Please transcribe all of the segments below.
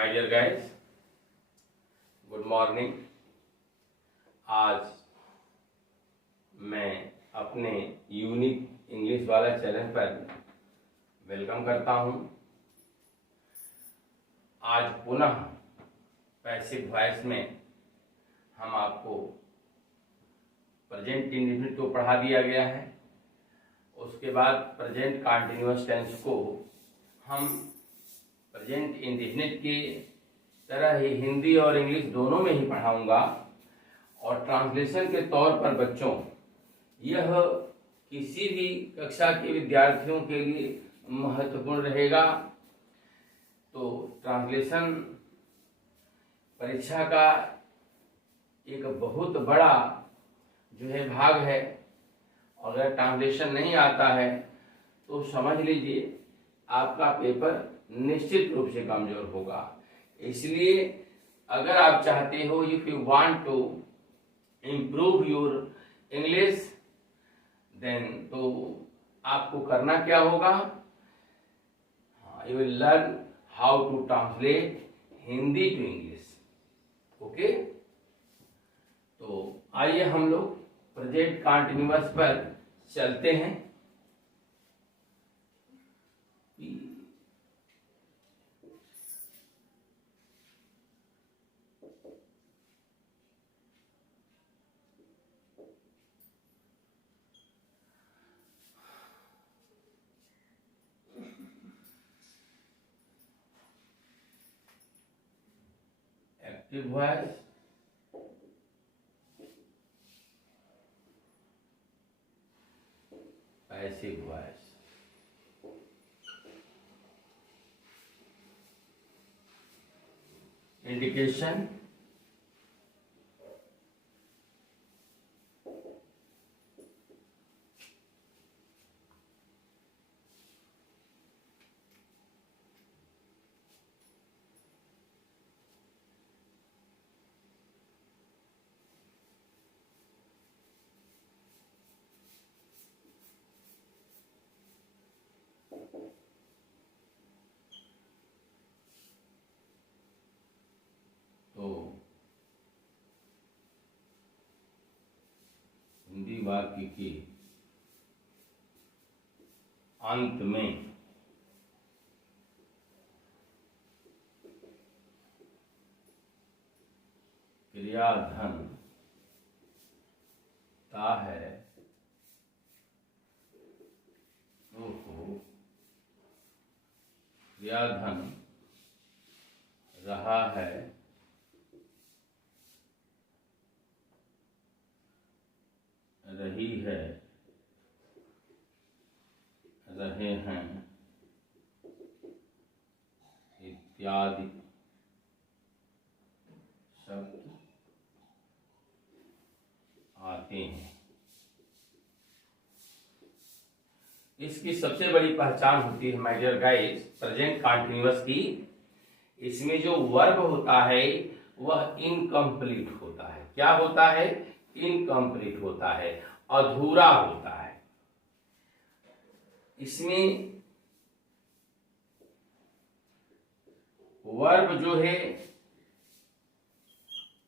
My dear guys, good morning. आज मैं अपने यूनिक इंग्लिश वाला चैनल पर वेलकम करता हूं। आज पुनः पैसिव वॉइस में हम आपको प्रेजेंट इंडेफिनिट को पढ़ा दिया गया है। उसके बाद प्रेजेंट कंटीन्यूअस टेंस को हम प्रेजेंट इंडेफिनिट की तरह ही हिंदी और इंग्लिश दोनों में ही पढ़ाऊंगा। और ट्रांसलेशन के तौर पर बच्चों, यह किसी भी कक्षा के विद्यार्थियों के लिए महत्वपूर्ण रहेगा। तो ट्रांसलेशन परीक्षा का एक बहुत बड़ा जो है भाग है। अगर ट्रांसलेशन नहीं आता है तो समझ लीजिए आपका पेपर निश्चित रूप से कमजोर होगा। इसलिए अगर आप चाहते हो, if you want to improve your English, then तो आपको करना क्या होगा, you will learn how to translate Hindi to English. Okay, तो आइए हम लोग प्रेजेंट कंटीन्यूअस पर चलते हैं। Active voice, passive voice. Indication, तो हिंदी वाक्य के अंत में क्रियाधन ता है, क्रियाधन रहा है, रही है, रहे हैं इत्यादि शब्द आते हैं। इसकी सबसे बड़ी पहचान होती है my dear guys present continuous की। इसमें जो वर्ब होता है वह इनकम्प्लीट होता है। क्या होता है? इनकम्प्लीट होता है, अधूरा होता है। इसमें वर्ब जो है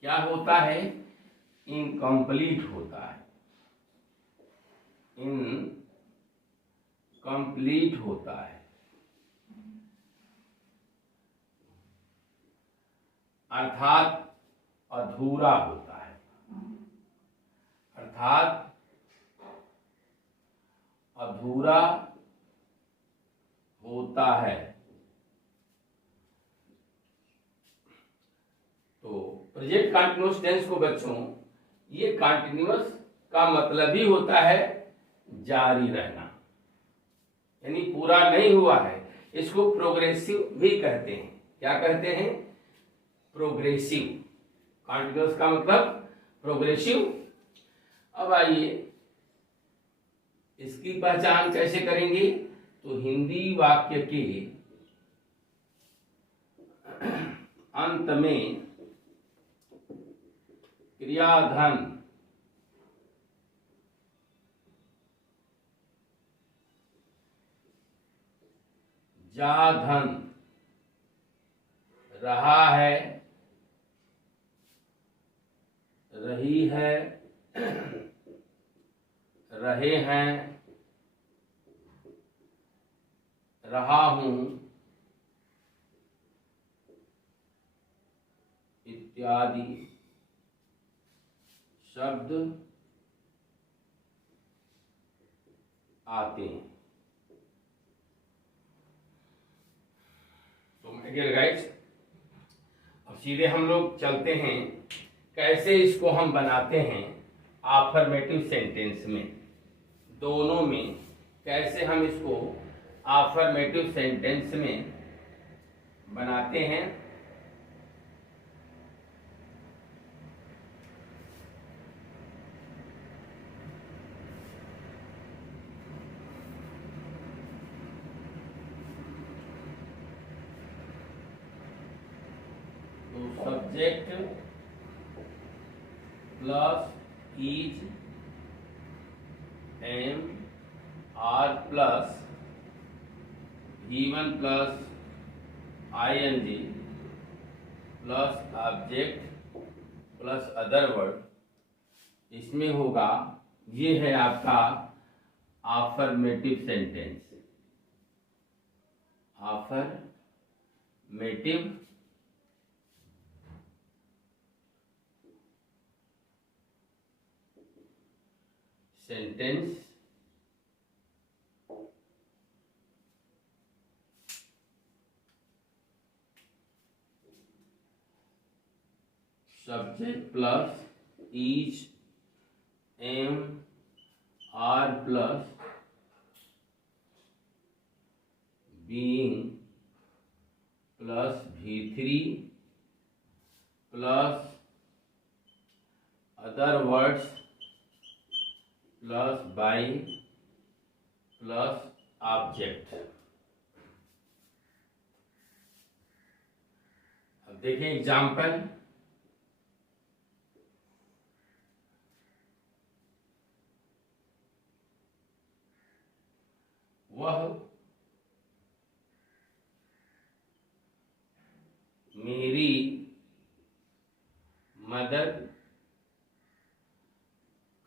क्या होता है? इनकम्प्लीट होता है, इनकम्प्लीट होता है, अर्थात अधूरा होता है, अर्थात अधूरा होता है। तो प्रेजेंट कंटीन्यूअस टेंस को बच्चों, ये कंटीन्यूअस का मतलब ही होता है जारी रहना, यानी पूरा नहीं हुआ है। इसको प्रोग्रेसिव भी कहते हैं। क्या कहते हैं? प्रोग्रेसिव। कंटीन्यूअस का मतलब प्रोग्रेसिव। अब आइए इसकी पहचान कैसे करेंगे? तो हिंदी वाक्य के अंत में क्रियाधन जा धन रहा है, रही है, रहे हैं, रहा हूं इत्यादि शब्द आते हैं। तो माय डियर गाइस, अब सीधे हम लोग चलते हैं कैसे इसको हम बनाते हैं आफर्मेटिव सेंटेंस में। दोनों में कैसे हम इसको आफर्मेटिव सेंटेंस में बनाते हैं। तो subject plus is, am, are plus V1 plus ING plus object plus other word, इसमें होगा, ये है आपका affirmative sentence. Affirmative sentence subject plus is, am, are plus being plus V3 plus other words plus by plus object. अब देखें example. वह मेरी मदद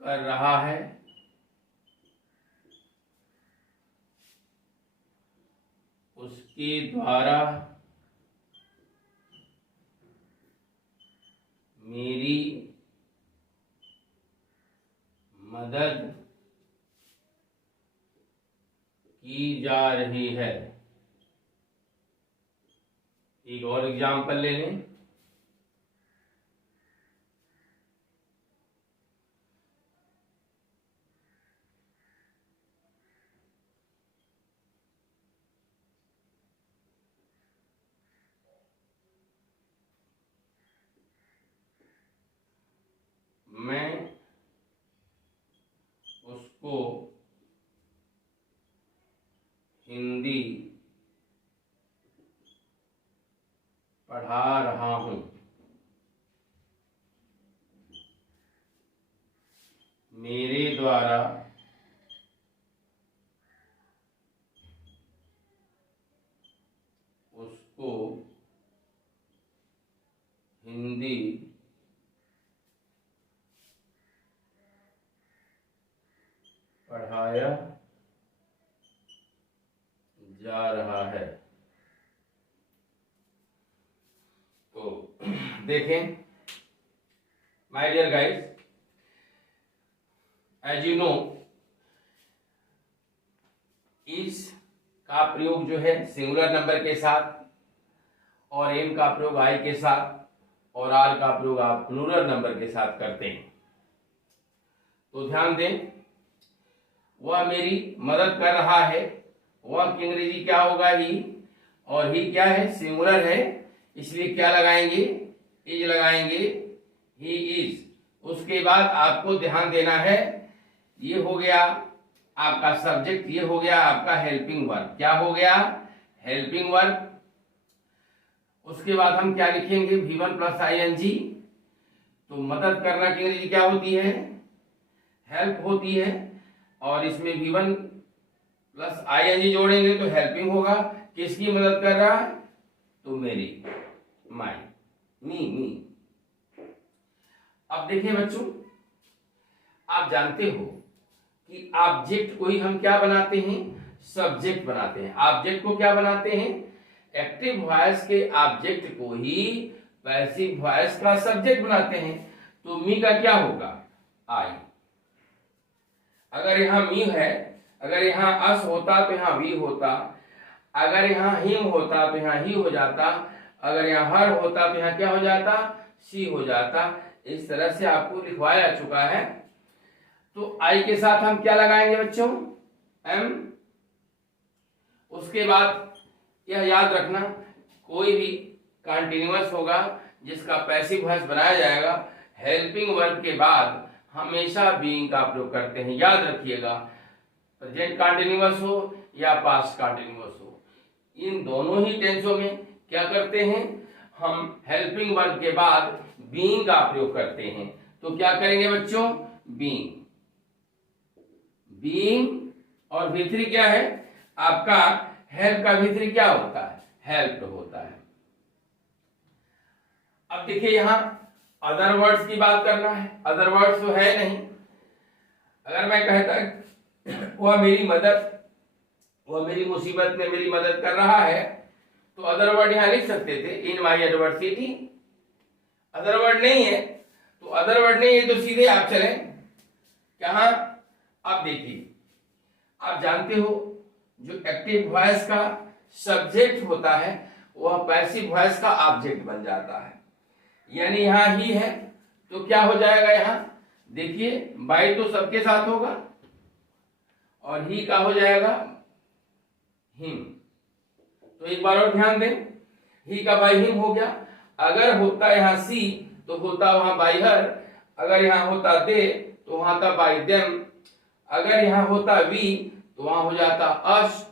कर रहा है, उसके द्वारा मेरी मदद की जा रही है। एक और एग्जाम्पल ले लें। मैं उसको हिंदी पढ़ा रहा हूं। मेरे द्वारा उसको हिंदी पढ़ाया जा रहा है। तो देखें my dear guys, as you know, is का प्रयोग जो है सिंगुलर नंबर के साथ, और एम का प्रयोग आई के साथ, और आर का प्रयोग आप प्लूरल नंबर के साथ करते हैं। तो ध्यान दें, वह मेरी मदद कर रहा है, वह की अंग्रेजी क्या होगा ही, और ही क्या है, सिंगुलर है, इसलिए क्या लगाएंगे, इज लगाएंगे, ही इज। उसके बाद आपको ध्यान देना है, ये हो गया आपका सब्जेक्ट, ये हो गया आपका हेल्पिंग वर्ब। क्या हो गया, हेल्पिंग वर्ब। उसके बाद हम क्या लिखेंगे, V1 प्लस ING। तो मदद करना की अंग्रेजी क्या होती है, हेल्प होती है, और इसमें V1 प्लस ING जोड़ेंगे तो हेल्पिंग होगा। किसकी मदद कर रहा है, तो मेरी। माई, मी। अब देखिए बच्चों, आप जानते हो कि ऑब्जेक्ट को ही हम क्या बनाते हैं, सब्जेक्ट बनाते हैं। ऑब्जेक्ट को क्या बनाते हैं, एक्टिव वॉइस के ऑब्जेक्ट को ही पैसिव वॉइस का सब्जेक्ट बनाते हैं। तो मी का क्या होगा, आई। अगर यहां मी है, अगर यहां अस होता तो यहां वी होता, अगर यहां हिम होता तो यहां ही हो जाता, अगर यहां हर होता तो यहां क्या हो जाता, सी हो जाता। इस तरह से आपको लिखवाया जा चुका है। तो आई के साथ हम क्या लगाएंगे बच्चों, एम। उसके बाद यह याद रखना, कोई भी कंटिन्यूअस होगा जिसका पैसिव वॉइस बनाया जाएगा, हेल्पिंग वर्ब के बाद हमेशा बीइंग का प्रयोग करते हैं। याद रखिएगा, प्रेजेंट कंटिन्यूअस हो या पास्ट कंटिन्यूअस हो, इन दोनों ही टेंसों में क्या करते हैं, हम हेल्पिंग वर्ब के बाद बीइंग का प्रयोग करते हैं। तो क्या करेंगे बच्चों, बीइंग। बीइंग और V3 क्या है आपका, हेल्प का V3 क्या होता है, हेल्प्ड होता है। अब देखिए यहां अदर वर्ड्स की बात करना है। अदर वर्ड्स तो है नहीं। अगर मैं कहता वह मेरी मदद, वह मेरी मुसीबत में मेरी मदद कर रहा है, तो अदर वर्ड यहां लिख सकते थे, इन माई एडवर्सिटी। अदर वर्ड नहीं है, तो अदर वर्ड नहीं है तो सीधे आप चले कहां, आप देखिए, आप जानते हो जो एक्टिव वॉइस का सब्जेक्ट होता है वह पैसिव वॉइस का ऑब्जेक्ट बन जाता है। यानी यहां ही है तो क्या हो जाएगा, यहां देखिए बाई तो सबके साथ होगा और ही का हो जाएगा हिम। तो एक बार और ध्यान दें, ही का बाई हिम हो गया। अगर होता यहां सी तो होता वहां बाई हर, अगर यहां होता दे तो वहां था बाई देम, अगर यहां होता वी तो वहां हो जाता अस।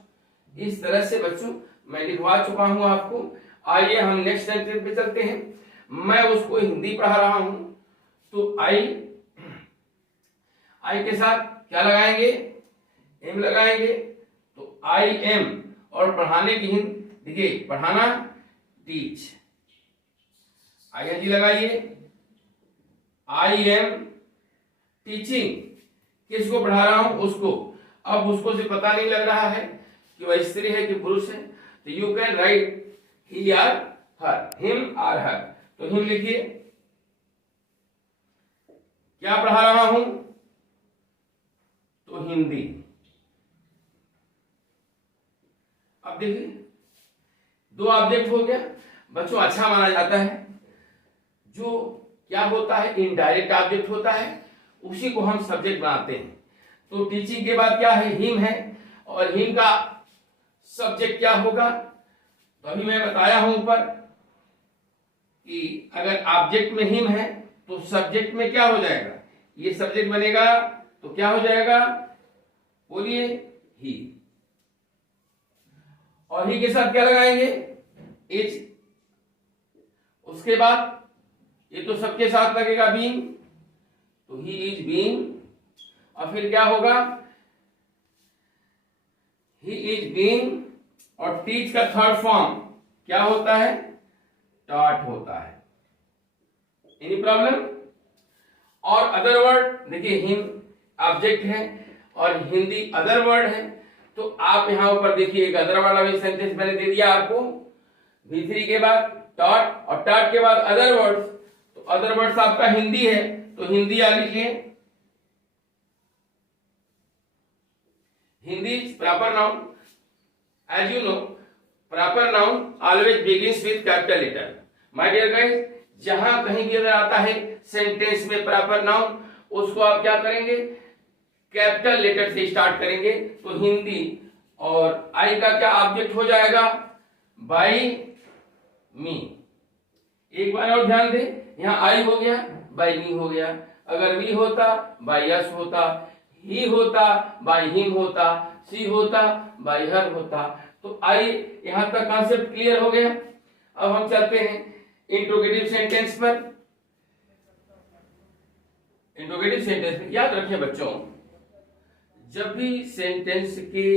इस तरह से बच्चों मैं लिखवा चुका हूं आपको। आइए हम नेक्स्ट सेंटेंस पे चलते हैं। मैं उसको हिंदी पढ़ा रहा हूं, तो आई के साथ क्या लगाएंगे, एम लगाएंगे। तो आई एम, और पढ़ाने की हिंदी देखिए, पढ़ाना टीच, ING लगाइए। आई एम टीचिंग, किसको पढ़ा रहा हूं, उसको। अब उसको से पता नहीं लग रहा है कि वह स्त्री है कि पुरुष है, तो you can write he or her, him or her. तो हिम लिखिए, क्या पढ़ा रहा हूं, तो हिंदी। अब देखिए दो ऑब्जेक्ट हो गया बच्चों। अच्छा माना जाता है जो क्या होता है, इनडायरेक्ट ऑब्जेक्ट होता है, उसी को हम सब्जेक्ट बनाते हैं। तो टीचिंग के बाद क्या है, हिम है, और हिम का सब्जेक्ट क्या होगा, तो अभी मैं बताया हूं ऊपर कि अगर ऑब्जेक्ट में हिम है तो सब्जेक्ट में क्या हो जाएगा, ये सब्जेक्ट बनेगा तो क्या हो जाएगा, बोलिए ही। और ही के साथ क्या लगाएंगे, इज। उसके बाद ये तो सबके साथ लगेगा बीइंग, तो ही इज बीइंग। और फिर क्या होगा, ही इज बीइंग। और टीच का थर्ड फॉर्म क्या होता है, टॉट होता है। Any problem. और अदर वर्ड देखिए, हिम ऑब्जेक्ट है और हिंदी अदर वर्ड है। तो आप यहां ऊपर देखिए एक अदर वाला भी सेंटेंस मैंने दे दिया आपको। V3 के बाद टॉट और टॉट के बाद अदर वर्ड्स। तो अदर वर्ड्स आपका हिंदी है तो हिंदी आ लिखिए। Hindi proper noun, as you know proper noun always begins with capital letter. My dear guys, जहां कहीं भी अगर आता है सेंटेंस में प्रॉपर नाउन, उसको आप क्या करेंगे, कैपिटल लेटर से स्टार्ट करेंगे। तो हिंदी और आई का क्या ऑब्जेक्ट हो जाएगा, बाई मी। एक बार और ध्यान दें, यहां आई हो गया, बाई मी हो गया। अगर वी होता बाई यस होता, ही होता बाई हिम होता, सी होता बाई हर होता। तो आई, यहां तक कॉन्सेप्ट क्लियर हो गया। अब हम चलते हैं इंट्रोगेटिव सेंटेंस पर। इंट्रोगेटिव सेंटेंस में याद रखें बच्चों, जब भी सेंटेंस के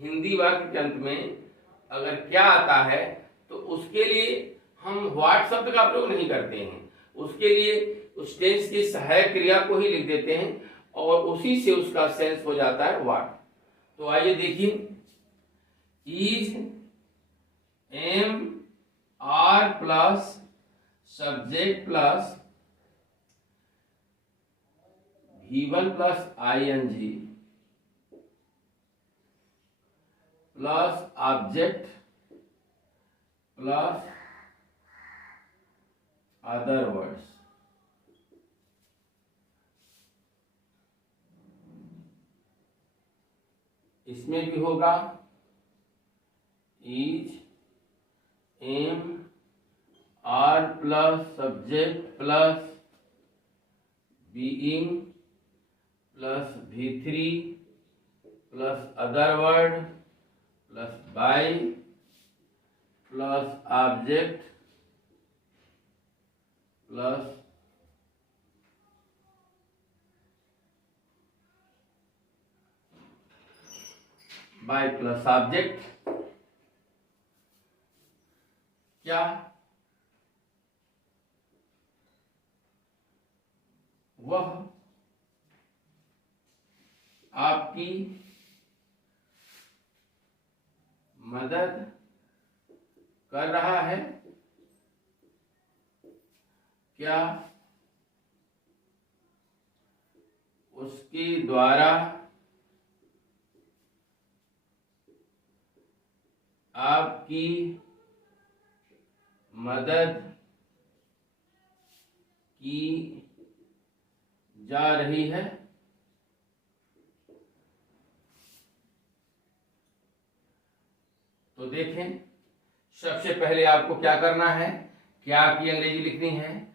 हिंदी वाक्य के अंत में अगर क्या आता है तो उसके लिए हम व्हाट शब्द का प्रयोग नहीं करते हैं, उसके लिए उस टेंस की सहायक क्रिया को ही लिख देते हैं और उसी से उसका सेंस हो जाता है व्हाट। तो आइए देखिए, is, am, are plus subject plus V1 plus ING plus object plus other words. इसमें भी होगा is, am, are plus subject plus being plus V3 plus other word plus by plus object plus by plus object. क्या वह आपकी मदद कर रहा है? क्या उसके द्वारा आपकी मदद की जा रही है? तो देखें, सबसे पहले आपको क्या करना है, क्या की अंग्रेजी लिखनी है।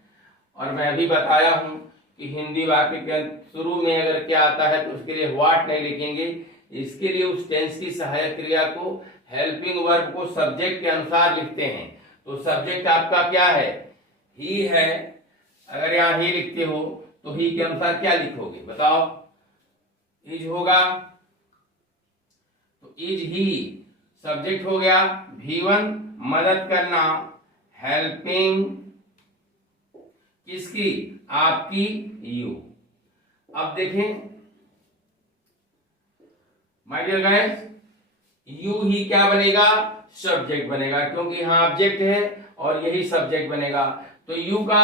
और मैं अभी बताया हूं कि हिंदी वाक्य के शुरू में अगर क्या आता है तो उसके लिए व्हाट नहीं लिखेंगे, इसके लिए उस टेंस की सहायक क्रिया को, हेल्पिंग वर्ब को सब्जेक्ट के अनुसार लिखते हैं। तो सब्जेक्ट आपका क्या है, ही है। अगर यहाँ ही लिखते हो तो ही के अनुसार क्या लिखोगे बताओ? इज होगा तो इज ही सब्जेक्ट हो गया। V1 मदद करना, हेल्पिंग किसकी, आपकी, यू। अब देखें माय डियर गाइस, यू ही क्या बनेगा, सब्जेक्ट बनेगा, क्योंकि यहां ऑब्जेक्ट है और यही सब्जेक्ट बनेगा। तो यू का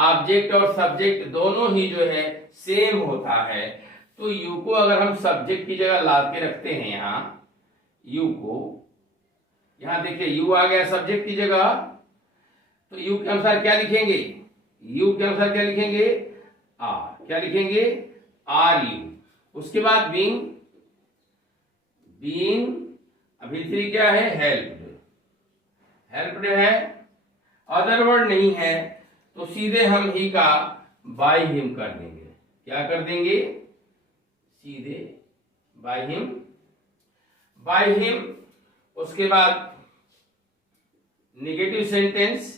ऑब्जेक्ट और सब्जेक्ट दोनों ही जो है सेम होता है। तो यू को अगर हम सब्जेक्ट की जगह ला के रखते हैं, यहां यू को, यहां देखिए यू आ गया सब्जेक्ट की जगह, तो यू के अनुसार क्या लिखेंगे, यू के अनुसार क्या लिखेंगे, आर। क्या लिखेंगे, आर यू। उसके बाद बीइंग, बीइंग अभी थ्री क्या है, हेल्प्ड, हेल्प्ड है। अदर वर्ड नहीं है तो सीधे हम ही का बाय हिम कर देंगे। क्या कर देंगे, सीधे बाय हिम, बाय हिम। उसके बाद नेगेटिव सेंटेंस,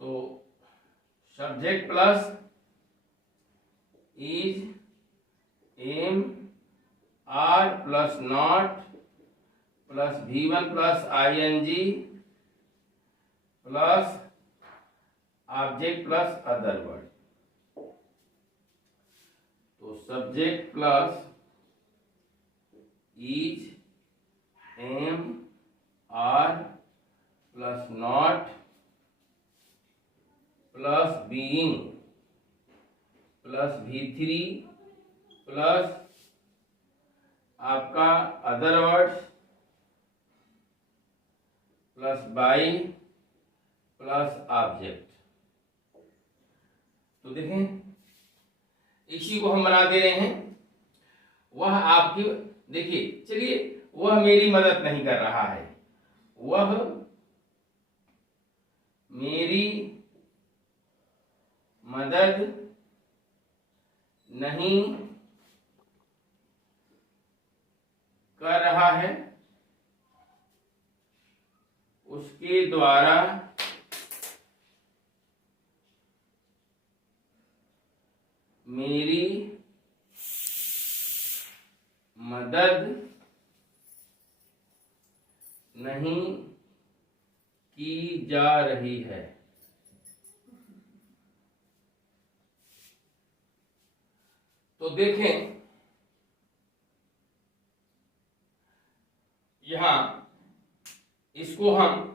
तो subject plus is, am, are plus not plus V1 plus ING plus object plus other word. तो subject plus is, am, are plus not plus being plus V3 plus आपका other words plus by plus object. तो देखें, इसी को हम बना दे रहे हैं। वह आपकी, देखिए चलिए, वह मेरी मदद नहीं कर रहा है, वह मेरी मदद नहीं कर रहा है, उसके द्वारा मेरी मदद नहीं की जा रही है। तो देखें यहां इसको हम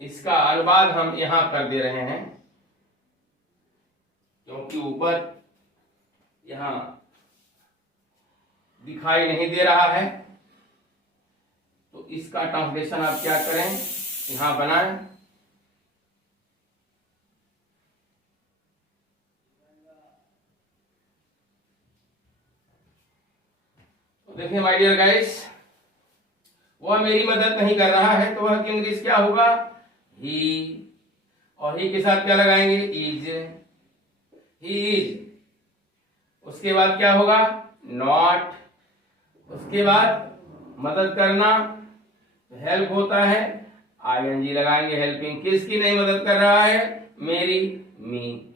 इसका अनुवाद हम यहां कर दे रहे हैं, क्योंकि ऊपर यहां दिखाई नहीं दे रहा है। तो इसका ट्रांसलेशन आप क्या करें, यहां बनाएं। तो देखिए माय डियर गाइस, वह मेरी मदद नहीं कर रहा है, तो वह इंग्लिश क्या होगा, ही। और ही के साथ क्या लगाएंगे, इज, ही इज। उसके बाद क्या होगा, नॉट। उसके बाद मदद करना, हेल्प होता है, आईएनजी लगाएंगे, हेल्पिंग। किसकी नहीं मदद कर रहा है, मेरी, मी।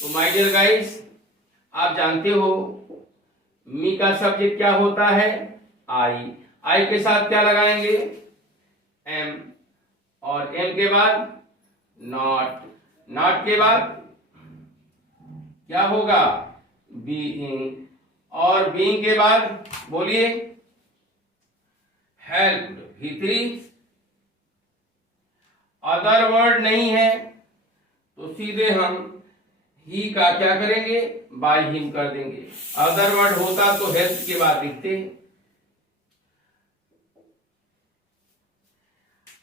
तो माय डियर गाइस, आप जानते हो मी का सब्जेक्ट क्या होता है, आई। आई के साथ क्या लगाएंगे, एम। और एम के बाद नॉट। नॉट के बाद क्या होगा, बीइंग। और बीइंग के बाद बोलिए, हेल्प्ड, भीतरी। अदर वर्ड नहीं है तो सीधे हम ही का क्या करेंगे, बाय हिम कर देंगे। अदर वर्ड होता तो हेल्प के बाद लिखते।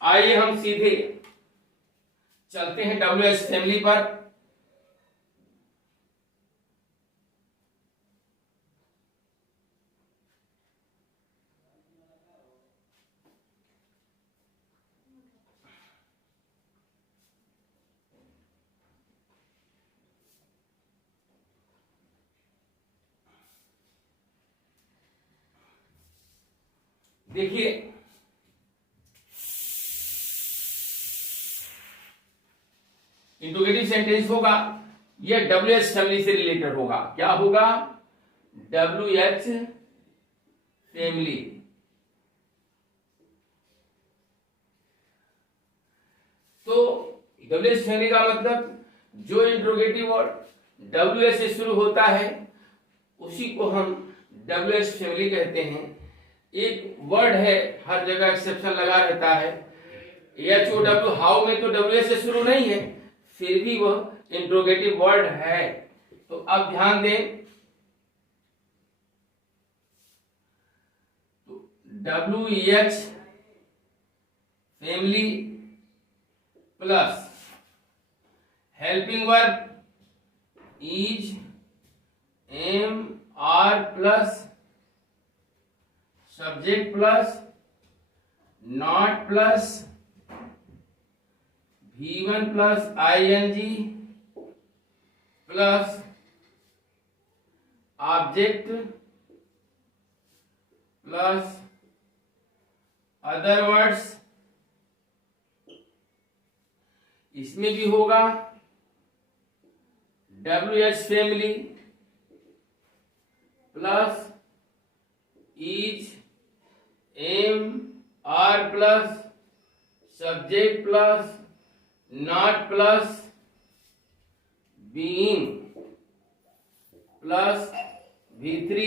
आइए हम सीधे चलते हैं WH फैमिली पर। देखिए इंट्रोगेटिव सेंटेंस होगा, यह WH फैमिली से रिलेटेड होगा। क्या होगा, WH फैमिली। तो WH फैमिली का मतलब जो इंट्रोगेटिव वर्ड WH से शुरू होता है उसी को हम WH फैमिली कहते हैं। एक वर्ड है, हर जगह एक्सेप्शन लगा रहता है, HOW, हाउ में तो WH से शुरू नहीं है, फिर भी वह इंट्रोगेटिव वर्ड है। तो अब ध्यान दें, तो WH family plus helping verb is, am, are plus subject plus not plus V1 plus ING plus object plus other words. इसमें भी होगा WH family plus is, am, are plus subject plus not plus being plus V3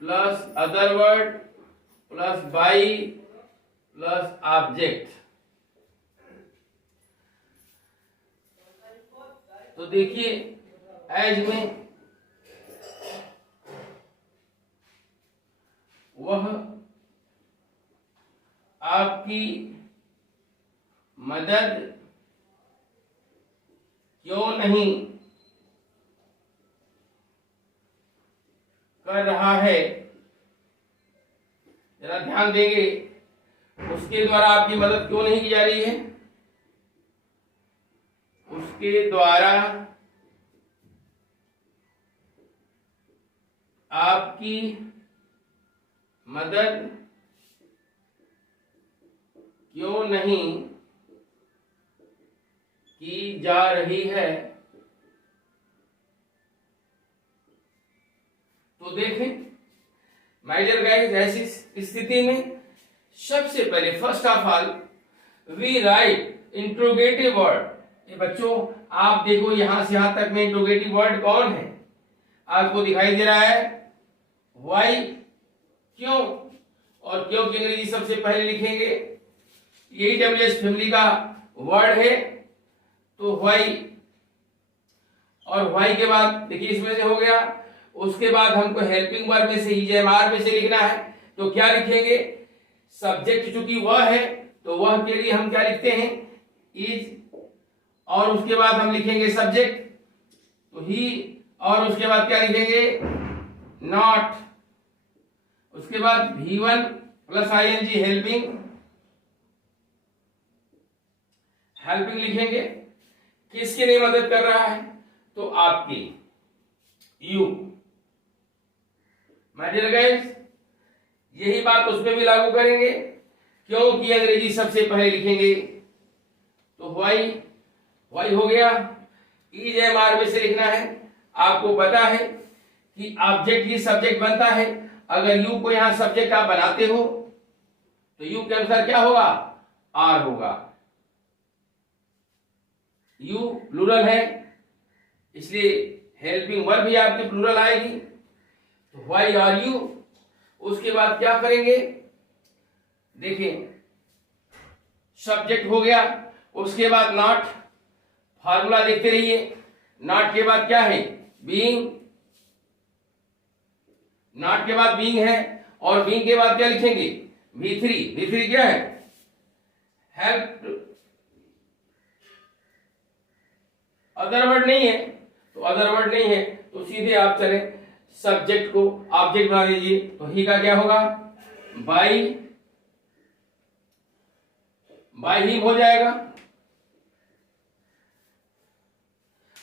plus other word plus by plus object. तो देखिए as में वह आपकी मदद क्यों नहीं कर रहा है, जरा ध्यान देंगे, उसके द्वारा आपकी मदद क्यों नहीं की जा रही है, उसके द्वारा आपकी मदद क्यों नहीं की जा रही है। तो देखें माय डियर गाइस, ऐसी स्थिति में सबसे पहले first of all we write interrogative word. ये बच्चों आप देखो यहां से यहां तक में इंट्रोगेटिव वर्ड कौन है, आपको दिखाई दे रहा है वाई, क्यों, और क्यों की अंग्रेजी सबसे पहले लिखेंगे, AWS फैमिली का वर्ड है तो वाई, और वाई के बाद देखिए इसमें से हो गया, उसके बाद हमको हेल्पिंग वर्ब में से EJMR में से लिखना है, तो क्या लिखेंगे, सब्जेक्ट चूंकि वह है तो वह के लिए हम क्या लिखते हैं इज, और उसके बाद हम लिखेंगे सब्जेक्ट तो ही, और उसके बाद क्या लिखेंगे नॉट, उसके बाद V1 plus ING helping, helping लिखेंगे, किसके लिए मदद कर रहा है, तो आपकी यू। माय डियर गाइस, यही बात उसमें भी लागू करेंगे, क्योंकि अंग्रेजी सबसे पहले लिखेंगे तो वाई, वाई हो गया, EJMR में से लिखना है, आपको पता है कि ऑब्जेक्ट ही सब्जेक्ट बनता है, अगर यू को यहां सब्जेक्ट आप बनाते हो तो यू के अनुसार क्या होगा आर होगा, यू प्लूरल है इसलिए हेल्पिंग वर्ब भी आपकी प्लूरल आएगी, तो व्हाई आर यू, उसके बाद क्या करेंगे, देखिए सब्जेक्ट हो गया, उसके बाद नॉट, फार्मूला देखते रहिए, नॉट के बाद क्या है बीइंग, नॉट के बाद बीइंग है, और बीइंग के बाद क्या लिखेंगे V3, V3 क्या है हेल्प, अदर वर्ड नहीं है, तो अदर वर्ड नहीं है तो सीधे आप चले सब्जेक्ट को ऑब्जेक्ट बना दीजिए, तो ही का क्या होगा बाई, बाई ही हो जाएगा।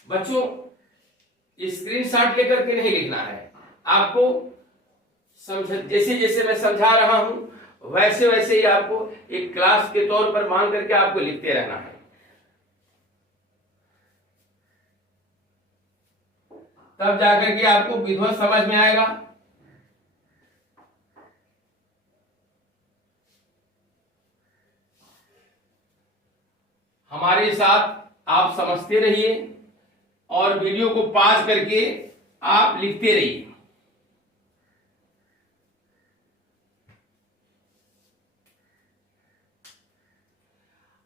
बच्चों स्क्रीनशॉट लेकर के नहीं लिखना है, आपको समझ, जैसे जैसे मैं समझा रहा हूं वैसे वैसे ही आपको एक क्लास के तौर पर मान करके आपको लिखते रहना है, तब जाकर के आपको विधिवत समझ में आएगा। हमारे साथ आप समझते रहिए और वीडियो को पॉज करके आप लिखते रहिए।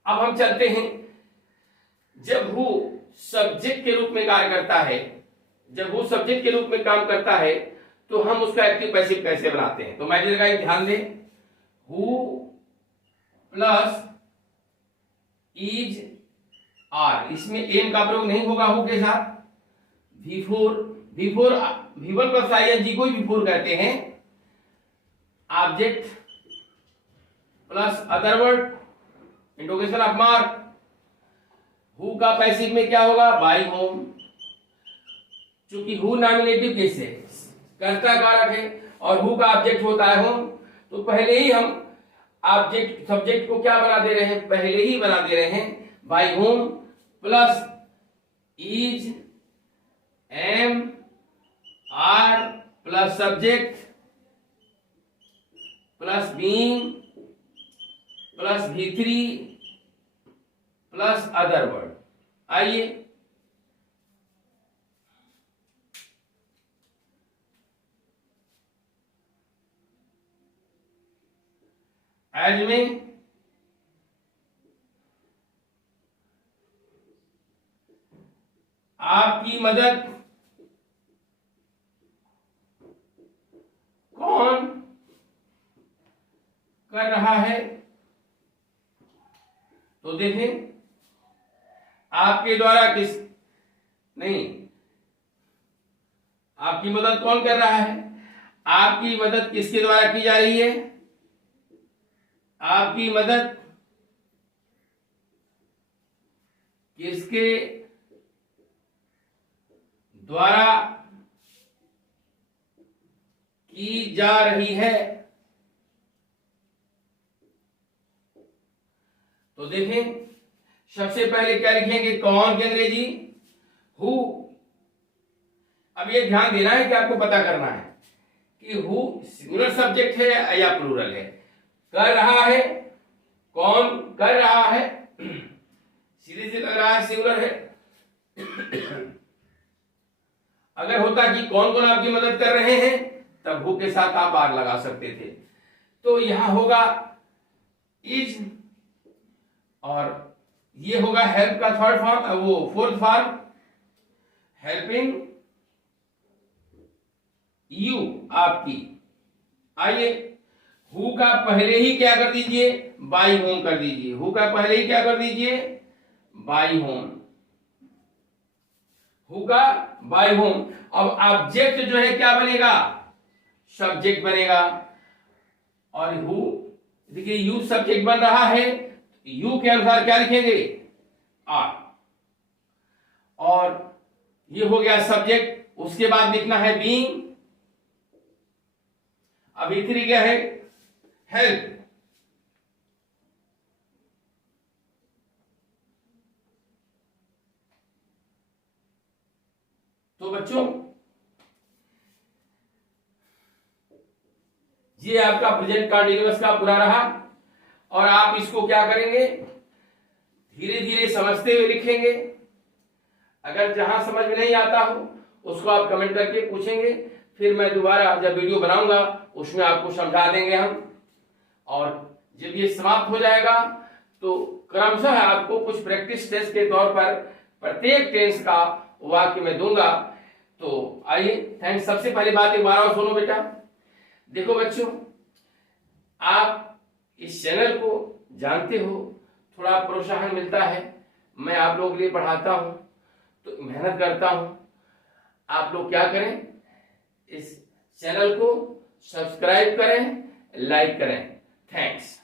अब हम चलते हैं, जब हु सब्जेक्ट के रूप में कार्य करता है, जब वो सब्जेक्ट के रूप में काम करता है तो हम उसका एक्टिव पैसिव कैसे बनाते हैं, तो मैं जगह ध्यान दें, हु प्लस इज आर, इसमें एम का प्रयोग नहीं होगा हु के साथ, V1 प्लस ING को V4 कहते हैं, object plus other word interrogation of mark, who का पैसिव में क्या होगा बाई होम, चूंकि हु नॉमिनेटिव केस है, कर्ता कारक है और हु का ऑब्जेक्ट होता है होम, तो पहले ही हम ऑब्जेक्ट सब्जेक्ट को क्या बना दे रहे हैं, पहले ही बना दे रहे हैं by whom plus is am are plus subject plus being plus V3 plus other word. आइए एज में आपकी मदद कौन कर रहा है, तो देखें आपके द्वारा किस, नहीं, आपकी मदद कौन कर रहा है, आपकी मदद किसके द्वारा की जा रही है, आपकी मदद किसके द्वारा की जा रही है, तो देखें सबसे पहले क्या लिखेंगे कौन की अंग्रेजी हु। अब ये ध्यान देना है कि आपको पता करना है कि हु सिंगुलर सब्जेक्ट है या प्लूरल है। कर रहा है, कौन कर रहा है, सीधे से लग रहा है सिंगुलर है। अगर होता कि कौन कौन आपकी मदद कर रहे हैं, तब हु के साथ आप आर लगा सकते थे। तो यहां होगा इज, और ये होगा हेल्प का थर्ड फॉर्म, वो फोर्थ फॉर्म, हेल्पिंग यू आपकी। आइए हु का पहले ही क्या कर दीजिए, बाई होम कर दीजिए। हु का पहले ही क्या कर दीजिए, बाई होम। हु का बाई होम। अब ऑब्जेक्ट जो है क्या बनेगा, सब्जेक्ट बनेगा। और हु, देखिए यू सब्जेक्ट बन रहा है, यू के अनुसार क्या लिखेंगे, आर। और ये हो गया सब्जेक्ट। उसके बाद लिखना है बीइंग। अब E3 क्या है, हेल्प। तो बच्चों ये आपका प्रेजेंट कंटीन्यूअस का पूरा रहा। और आप इसको क्या करेंगे, धीरे धीरे समझते हुए लिखेंगे। अगर जहां समझ में नहीं आता हो उसको आप कमेंट करके पूछेंगे, फिर मैं दोबारा जब वीडियो बनाऊंगा उसमें आपको समझा देंगे हम। और जब ये समाप्त हो जाएगा तो क्रमशः आपको कुछ प्रैक्टिस टेस्ट के तौर पर प्रत्येक टेंस का वाक्य में दूंगा। तो आइए, थैंक्स। सबसे पहली बात एक बार और सुनो बेटा। देखो बच्चों, आप इस चैनल को जानते हो, थोड़ा प्रोत्साहन मिलता है, मैं आप लोगों के लिए पढ़ाता हूं तो मेहनत करता हूं। आप लोग क्या करें, इस चैनल को सब्सक्राइब करें, लाइक करें। थैंक्स।